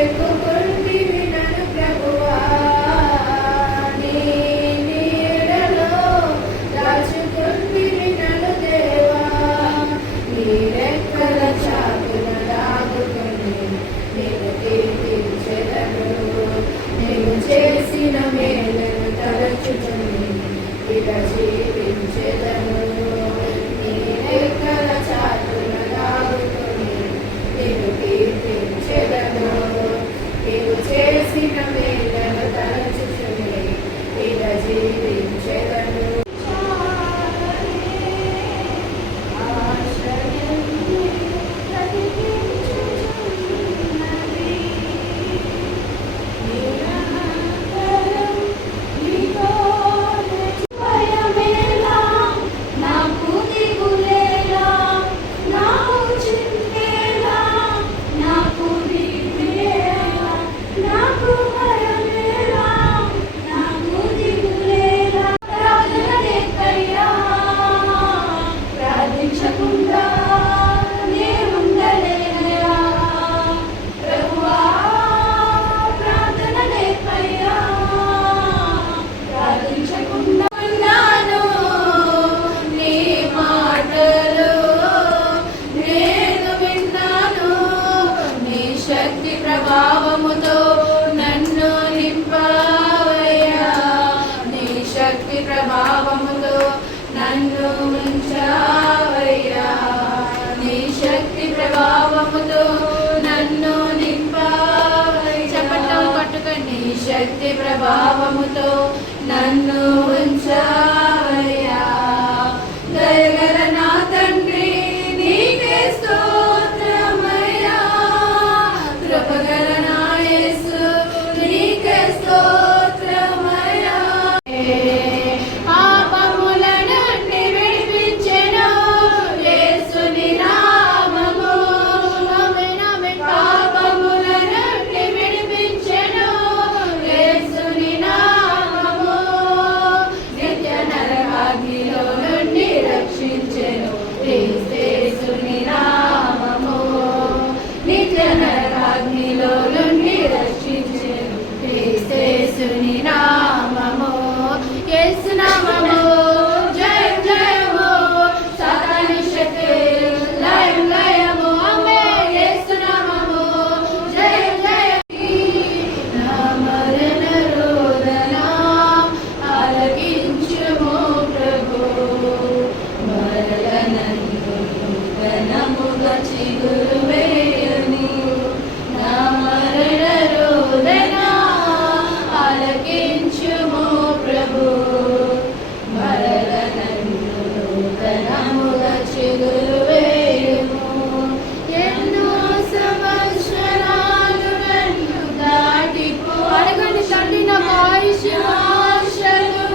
ఎక్కుకుంటివి నన్ను ప్రభువా, నీ నీడలో దాచుకుంటివి నన్ను దేవా, నీ రెక్కల చాటున దాగుకొని నేను కీర్తించెదను. నేను చేసిన మేలను తలచుకొని ఇక జీవించెదను. నీ రెక్కల చాటున దాగుకొని నేను కీర్తించెదను. నీవు చేసిన మేలను తలచుకొని ఇక జీవించెదను. ప్రభావముతో నన్ను నింపవయ్యా, నీ శక్తి ప్రభావముతో నన్ను ఉంచవయ్యా, నీ శక్తి ప్రభావముతో నన్ను నింపవయ్యా. చప్పట్లు పట్టుకొని నీ శక్తి ప్రభావముతో నన్ను ఉంచవయ్యా. దయగల నా తండ్రి నీకే స్తోత్రమయ్యా, కృపగల నా యేసు నీకే స్తోత్రమయ్యా. పాపముల నుండి విడిపించెను యేసుని నామము, పాపముల నుండి విడిపించెను యేసుని నామము, నిత్య నరకాగ్నిలో నుండి రక్షించెను యేసుని నామము, నిత్య నరకాగ్నిలో నుండి రక్షించెను యేసుని నామము. యేసు నామము జయం జయము, సాతాను శక్తి లయం లయము. ఆమేన్. యేసు నామము జయం జయము. నా మరణ రోదన ఆలకించుము ప్రభు, మరల నన్ను నూతనముగా చిగురు వేయుని. నా మరణ రోదన ఆలకించుము ప్రభు, మరల నన్ను నూతనముగా చిగురు వేయుము. ఎన్నో సంవత్సరాలు నన్ను దాటిపో అడగండి తండ్రి, నాకు ఆయుష్షు ఆశలు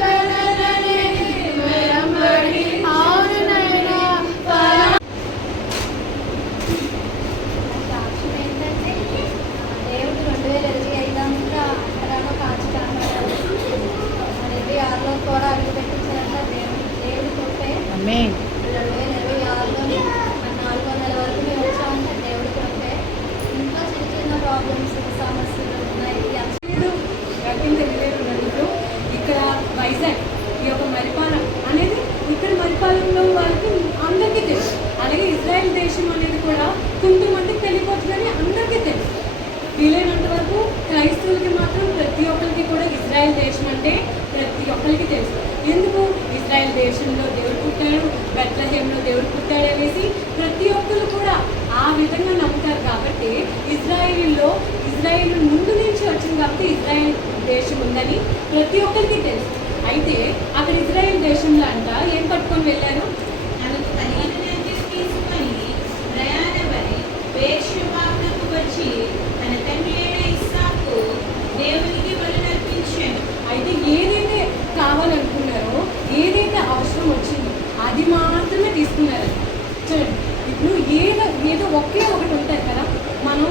కలనని వెంబడి అవును నైనా సాక్ష్యం ఏంటంటే దేవుడు 2025 అంతా అంతరాలో కాచి కాపాడారు. 2026లో కూడా అడుగు పెట్టించారంట. దేవుడి కృపే 2026లో 4వ నెల వరకు మేము వచ్చామంటే దేవుడి కృపే. ఇంకా చిన్న చిన్న ప్రాబ్లమ్స్ సమస్యలు ఉన్నాయి. ఇక్కడ వైజాగ్ ఈ యొక్క మరిపాల అనేది ఇక్కడ మరిపాలెంలో వాళ్ళకి అందరికీ తెలుసు. అలాగే ఇజ్రాయెల్ దేశం అనేది కూడా కొంతమందికి తెలియపోతుందని అందరికీ తెలుసు. వీలైనంత వరకు క్రైస్తవులకి మాత్రం ప్రతి ఒక్కరికి కూడా ఇజ్రాయెల్ దేశం అంటే ప్రతి ఒక్కరికి తెలుసు. ఎందుకు ఇజ్రాయెల్ దేశంలో దేవుడు పుట్టాడు, బెత్లెహేంలో దేవుడు పుట్టాడు అనేసి ప్రతి ఒక్కరు కూడా ఆ విధంగా నమ్ముతారు. కాబట్టి ఇజ్రాయిల్ ముందు నుంచి వచ్చింది కాబట్టి ఇజ్రాయెల్ దేశం ఉందని ప్రతి ఒక్కరికి తెలుసు. అయితే అక్కడ ఇజ్రాయెల్ దేశంలో అంట ఏం పట్టుకొని వెళ్ళారు? తనకు కలిగినది తీసుకొని ప్రయాణమై బేర్షెబాకు వచ్చి తన తండ్రి అయిన ఇస్సాకు దేవునికి బలులర్పించాను. అయితే ఏదైతే కావాలనుకున్నారో, ఏదైతే అవసరం వచ్చిందో అది మాత్రమే తీసుకున్నారు. చూడండి, ఇప్పుడు ఏదో ఒకే ఒకటి ఉంటుంది కదా. మనం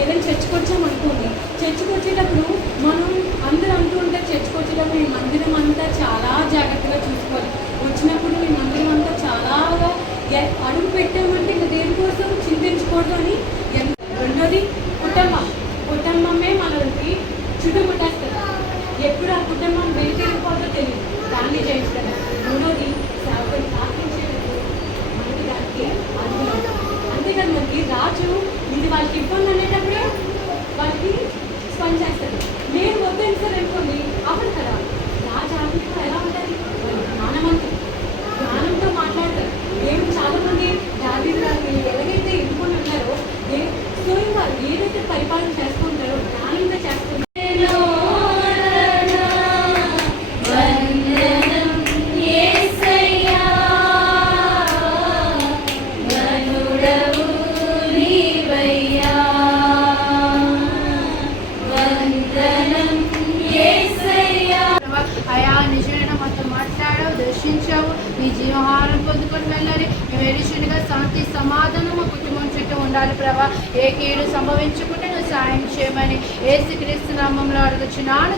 ఏదైనా చర్చకు వచ్చామనుకోండి, చర్చకు వచ్చేటప్పుడు మనం అందరూ అంటూ ఉంటారు, చర్చకు వచ్చేటప్పుడు ఈ మందిరం అంతా చాలా జాగ్రత్తగా చూసుకోవాలి. వచ్చినప్పుడు ఈ మందిరం అంతా చాలా అడుగు పెట్టామంటే ఇంకా దేనికోసం చింతించకూడదు అని. రెండోది కుటుంబం. ఎవరైతే పరిపాలన చేస్తుంటారో న్యాయంగా చేస్తుంటారో అయా నిజమైన మాతో మాట్లాడావు, దర్శించావు, నీ జీవహారం పొందుకొని వెళ్ళాలి. మేము ఎడిషన్గా శాంతి సమాధానం మా కుటుంబం చుట్టూ ఉండాలి ప్రభా. ఏ కీడు సంభవించుకుంటే నువ్వు సాయం చేయమని యేసుక్రీస్తు నామములో అడుగుచున్నాను.